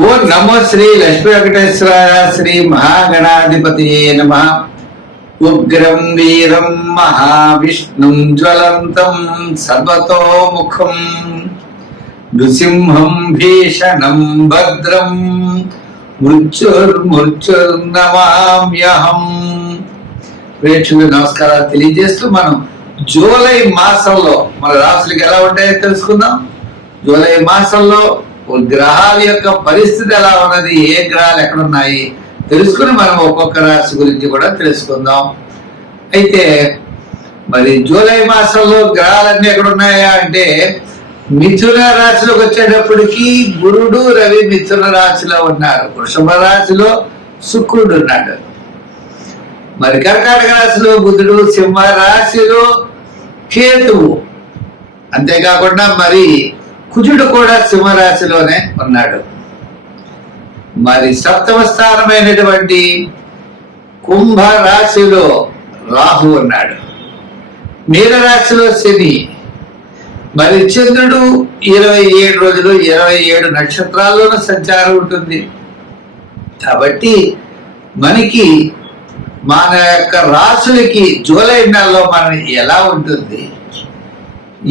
ఓ నమో శ్రీ లక్ష్మీ వెంకటేశ్వరాయ శ్రీ మహాగణాధిపతి నమ. ఉగ్రం వీరం మహావిష్ణుం జ్వలంతం సర్వతోముఖం నృసింహం భీషణం భద్రం మృత్యుర్మృత్యుర్నమామ్యహం. ప్రేక్షకులకు నమస్కారాలు తెలియజేస్తూ మనం జూలై మాసంలో మన రాశులకి ఎలా ఉంటాయో తెలుసుకుందాం. జూలై మాసంలో గ్రహాల యొక్క పరిస్థితి ఎలా ఉన్నది, ఏ గ్రహాలు ఎక్కడున్నాయి తెలుసుకుని మనం ఒక్కొక్క రాశి గురించి కూడా తెలుసుకుందాం. అయితే మరి జూలై మాసంలో గ్రహాలన్నీ ఎక్కడున్నాయా అంటే మిథున రాశిలోకి వచ్చేటప్పటికి గురుడు రవి మిథున రాశిలో ఉన్నారు. వృషభ రాశిలో శుక్రుడు ఉన్నాడు. మరి కర్కాటక రాశిలో బుధుడు, సింహ రాశిలో కేతువు, అంతేకాకుండా మరి కుజుడు కూడా సింహరాశిలోనే ఉన్నాడు. మరి సప్తమ స్థానమైనటువంటి కుంభ రాశిలో రాహు ఉన్నాడు. మీనరాశిలో శని. మరి చంద్రుడు 27 రోజులు 27 నక్షత్రాల్లోనూ సంచారం ఉంటుంది. కాబట్టి మనకి మన యొక్క రాశులకి జూలై నెలలో మనం ఎలా ఉంటుంది,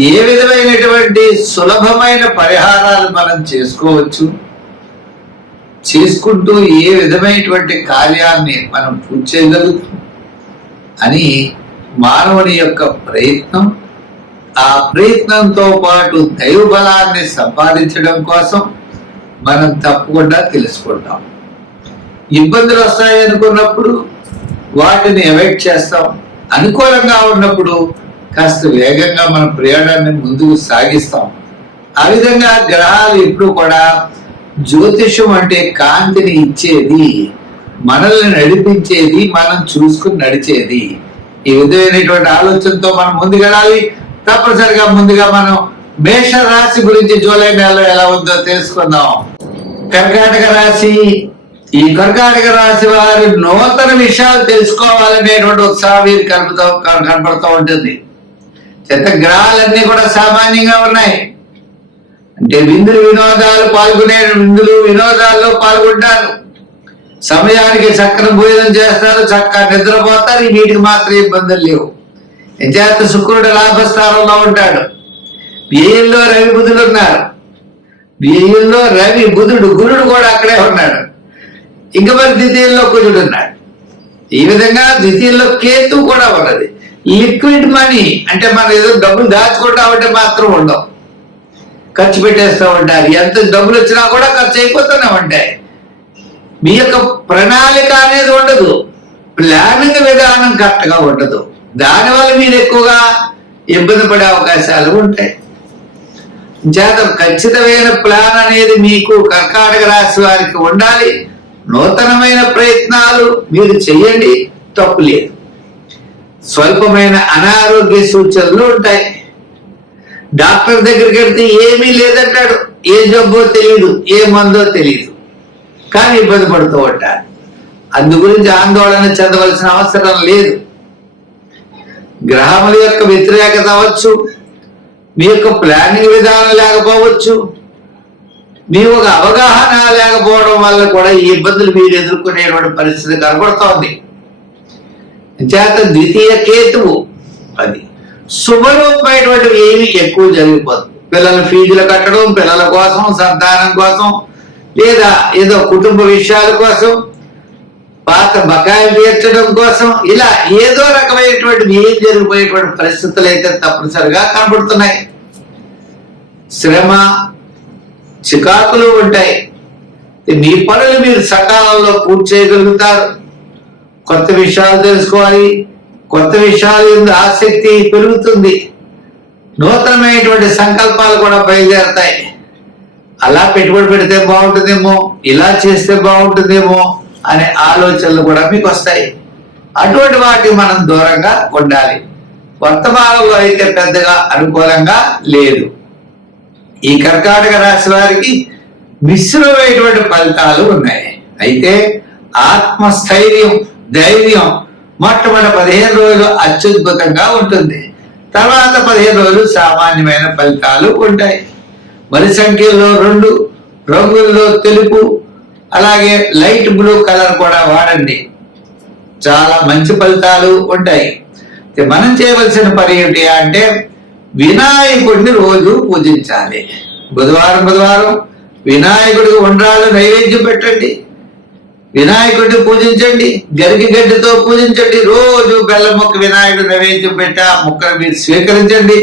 ఏ విధమైనటువంటి సులభమైన పరిహారాలు మనం చేసుకోవచ్చు, చేసుకుంటూ ఏ విధమైనటువంటి కార్యాన్ని మనం పూర్తి చేయగలుగుతాం అని మానవుని యొక్క ప్రయత్నం, ఆ ప్రయత్నంతో పాటు దైవ బలాన్ని సంపాదించడం కోసం మనం తప్పకుండా తెలుసుకుంటాం. ఇబ్బందులు వస్తాయి అనుకున్నప్పుడు వాటిని అవాయిడ్ చేస్తాం. అనుకూలంగా ఉన్నప్పుడు కాస్త వేగంగా మన ప్రయాణాన్ని ముందుకు సాగిస్తాం. ఆ విధంగా గ్రహాలు ఎప్పుడు కూడా జ్యోతిషం అంటే కాంతిని ఇచ్చేది, మనల్ని నడిపించేది, మనం చూసుకుని నడిచేది. ఈ విధమైనటువంటి ఆలోచనతో మనం ముందుకెళ్ళాలి. తప్పనిసరిగా ముందుగా మనం మేష రాశి గురించి జూలై నెలలో ఎలా ఉందో తెలుసుకుందాం. కర్కాటక రాశి. ఈ కర్కాటక రాశి వారి నూతన విషయాలు తెలుసుకోవాలనేటువంటి ఉత్సాహం వీరు కనపడుతూ ఉంటుంది. చెత్త గ్రహాలన్నీ కూడా సామాన్యంగా ఉన్నాయి. అంటే వినోదాల్లో పాల్గొంటారు. సమయానికి చక్కని భోజనం చేస్తారు, చక్కగా నిద్రపోతారు. వీటికి మాత్రం ఇబ్బందులు లేవు. చేత శుక్రుడు లాభస్థానంలో ఉంటాడు. వ్యయంలో రవి బుధుడు ఉన్నారు. వ్యయంలో రవి బుధుడు, గురుడు కూడా అక్కడే ఉన్నాడు. ఇంకా మరి ద్వితీయంలో కుజుడు ఉన్నాడు. ఈ విధంగా ద్వితీయంలో కేతు కూడా ఉన్నది. లిక్విడ్ మనీ అంటే మనం ఏదో డబ్బులు దాచుకుంటామంటే మాత్రం ఉండవు, ఖర్చు పెట్టేస్తూ ఉంటారు. ఎంత డబ్బులు వచ్చినా కూడా ఖర్చు అయిపోతూనే ఉంటాయి. మీ యొక్క ప్రణాళిక అనేది ఉండదు, ప్లానింగ్ విధానం కరెక్ట్గా ఉండదు. దానివల్ల మీరు ఎక్కువగా ఇబ్బంది పడే అవకాశాలు ఉంటాయి. చేత ఖచ్చితమైన ప్లాన్ అనేది మీకు కర్కాటక రాశి వారికి ఉండాలి. నూతనమైన ప్రయత్నాలు మీరు చెయ్యండి, తప్పు లేదు. స్వల్పమైన అనారోగ్య సూచనలు ఉంటాయి. డాక్టర్ దగ్గరికి వెళ్తే ఏమీ లేదంటాడు. ఏ జబ్బో తెలియదు, ఏ మందో తెలియదు, కానీ ఇబ్బంది పడుతూ ఉంటారు. అందు గురించి ఆందోళన చెందవలసిన అవసరం లేదు. గ్రహముల యొక్క వ్యతిరేకత అవ్వచ్చు, మీ యొక్క ప్లానింగ్ విధానం లేకపోవచ్చు, మీ ఒక అవగాహన లేకపోవడం వల్ల కూడా ఈ ఇబ్బందులు మీరు ఎదుర్కొనేటువంటి పరిస్థితి కనబడుతోంది. చేత ద్వితీయ కేతువు అది శుభరూపమైనటువంటివి ఏమి ఎక్కువ జరిగిపోతుంది. పిల్లల ఫీజులు కట్టడం, పిల్లల కోసం, సంతానం కోసం, లేదా ఏదో కుటుంబ విషయాల కోసం, పాత బకాయిలు తీర్చడం కోసం, ఇలా ఏదో రకమైనటువంటి ఏం జరిగిపోయేటువంటి పరిస్థితులు అయితే తప్పనిసరిగా కనబడుతున్నాయి. శ్రమ, చికాకులు ఉంటాయి. మీ పనులు మీరు సకాలంలో పూర్తి చేయగలుగుతారు. కొత్త విషయాలు తెలుసుకోవాలి, కొత్త విషయాలు ఆసక్తి పెరుగుతుంది. నూతనమైనటువంటి సంకల్పాలు కూడా బయలుదేరతాయి. అలా పెట్టుబడి పెడితే బాగుంటుందేమో, ఇలా చేస్తే బాగుంటుందేమో అనే ఆలోచనలు కూడా మీకు వస్తాయి. అటువంటి వాటికి మనం దూరంగా ఉండాలి. వర్తమానంలో అయితే పెద్దగా అనుకూలంగా లేదు. ఈ కర్కాటక రాశి వారికి మిశ్రమైనటువంటి ఫలితాలు ఉన్నాయి. అయితే ఆత్మస్థైర్యం, ధైర్యం మొట్టమొదటి 15 రోజులు అత్యద్భుతంగా ఉంటుంది. తర్వాత 15 రోజులు సామాన్యమైన ఫలితాలు ఉంటాయి. మరి సంఖ్యలో 2, రంగుల్లో తెలుపు అలాగే లైట్ బ్లూ కలర్ కూడా వాడండి. చాలా మంచి ఫలితాలు ఉంటాయి. మనం చేయవలసిన పని ఏమిటి అంటే వినాయకుడిని రోజు పూజించాలి. బుధవారం వినాయకుడికి ఉండ్రాళ్ళు నైవేద్యం పెట్టండి, వినాయకుడిని పూజించండి, గరికి గడ్డితో పూజించండి. రోజు బెల్లం ముక్క వినాయకుడి నైవేద్యం పెట్టి ఆ ముక్కను మీరు స్వీకరించండి.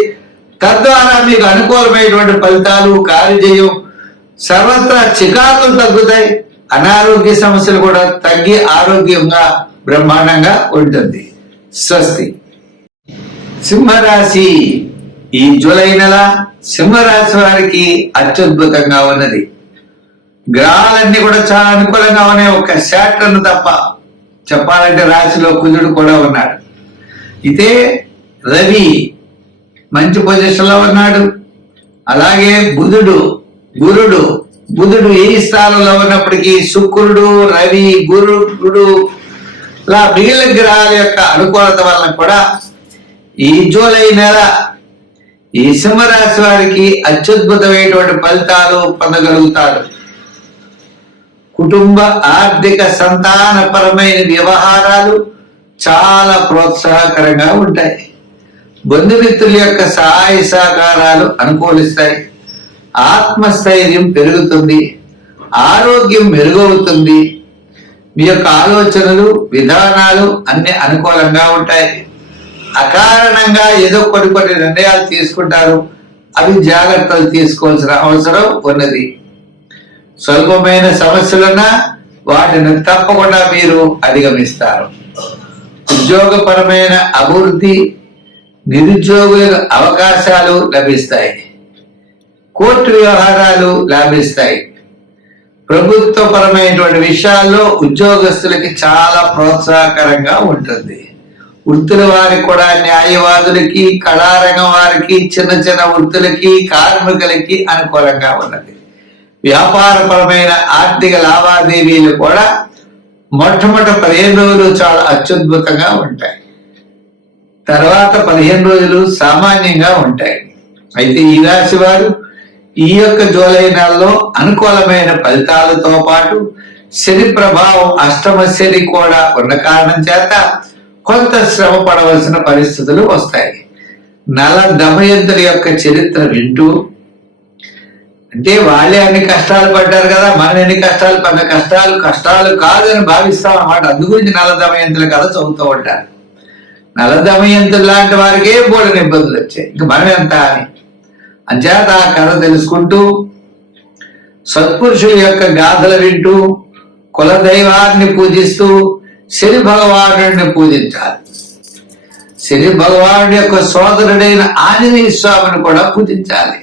తద్వారా మీకు అనుకూలమైనటువంటి ఫలితాలు, కార్యజయం, సర్వత్రా చికాకులు తగ్గుతాయి, అనారోగ్య సమస్యలు కూడా తగ్గి ఆరోగ్యంగా బ్రహ్మాండంగా ఉంటుంది. స్వస్తి. సింహరాశి. ఈ జూలై నెల సింహరాశి వారికి అత్యద్భుతంగా ఉన్నది. గ్రహాలన్నీ కూడా చాలా అనుకూలంగా ఉన్నాయి. ఒక శాటర్న్ తప్ప చెప్పాలంటే రాశిలో కుజుడు కూడా ఉన్నాడు. ఇదే రవి మంచి పొజిషన్ లో ఉన్నాడు. అలాగే బుధుడు ఏ స్థానంలో ఉన్నప్పటికీ శుక్రుడు, రవి, గురుడు ఇలా మిగిలిన గ్రహాల యొక్క అనుకూలత వలన కూడా ఈ జూలై నెల ఈ సింహరాశి వారికి అత్యద్భుతమైనటువంటి ఫలితాలు పొందగలుగుతారు. కుటుంబ, ఆర్థిక, సంతానపరమైన వ్యవహారాలు చాలా ప్రోత్సాహకరంగా ఉంటాయి. బంధుమిత్రుల యొక్క సహాయ సహకారాలు అనుకూలిస్తాయి. ఆత్మస్థైర్యం పెరుగుతుంది, ఆరోగ్యం మెరుగవుతుంది. మీ యొక్క ఆలోచనలు, విధానాలు అన్ని అనుకూలంగా ఉంటాయి. అకారణంగా ఏదో కొన్ని నిర్ణయాలు తీసుకుంటారు, అవి జాగ్రత్తలు తీసుకోవాల్సిన అవసరం ఉన్నది. స్వల్పమైన సమస్యలున్నా వాటిని తప్పకుండా మీరు అధిగమిస్తారు. ఉద్యోగపరమైన అభివృద్ధి, నిరుద్యోగులకు అవకాశాలు లభిస్తాయి. కోర్టు వ్యవహారాలు లాభిస్తాయి. ప్రభుత్వపరమైనటువంటి విషయాల్లో ఉద్యోగస్తులకి చాలా ప్రోత్సాహకరంగా ఉంటుంది. వృత్తుల వారికి కూడా, న్యాయవాదులకి, కళారంగం వారికి, చిన్న వృత్తులకి, కార్మికులకి అనుకూలంగా ఉన్నది. వ్యాపారపరమైన ఆర్థిక లావాదేవీలు కూడా మొట్టమొదటి 15 రోజులు చాలా అత్యద్భుతంగా ఉంటాయి. తర్వాత 15 రోజులు సామాన్యంగా ఉంటాయి. అయితే ఈ రాశి వారు ఈ యొక్క జూలై నెలలో అనుకూలమైన ఫలితాలతో పాటు శని ప్రభావం, అష్టమ శని కూడా ఉన్న కారణం చేత కొంత శ్రమ పడవలసిన పరిస్థితులు వస్తాయి. నల దమయంతుల యొక్క చరిత్ర వింటూ, అంటే వాళ్ళే అన్ని కష్టాలు పడ్డారు కదా, మనం ఎన్ని కష్టాలు పడ్డ, కష్టాలు కాదని భావిస్తాం అన్నమాట. అందుగురించి నల దమయంతుల కథ చదువుతూ ఉంటారు. నల దమయంతులు లాంటి వారికే బోడని ఇబ్బందులు వచ్చాయి, ఇంక మనం ఎంత అని. అంచేత ఆ కథ తెలుసుకుంటూ, సత్పురుషుల యొక్క గాథలు వింటూ, కులదైవాన్ని పూజిస్తూ శని భగవానుడిని పూజించాలి. శని భగవానుడి యొక్క సోదరుడైన ఆంజనేయ స్వామిని కూడా పూజించాలి.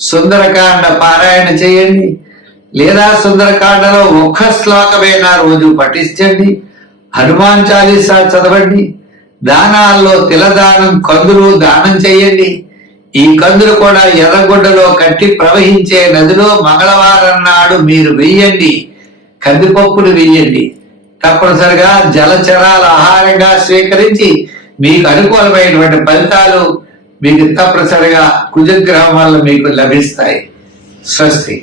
సుందరకాండ పారాయణ చేయండి, లేదా సుందరకాండలో ఒక్క శ్లోకమైనా రోజు పఠించండి. హనుమాన్ చాలీసా చదవండి. దానాల్లో తిలదానం, కందులు దానం చేయండి. ఈ కందులు కూడా ఎర్రగుడ్డలో కట్టి ప్రవహించే నదిలో మంగళవారం నాడు మీరు వెయ్యండి. కందిపప్పులు వెయ్యండి. తప్పనిసరిగా జలచరాల ఆహారంగా స్వీకరించి మీకు అనుకూలమైనటువంటి ఫలితాలు మీకు తప్పనిసరిగా కుజగ్రహం వల్ల మీకు లభిస్తాయి. స్వస్తి.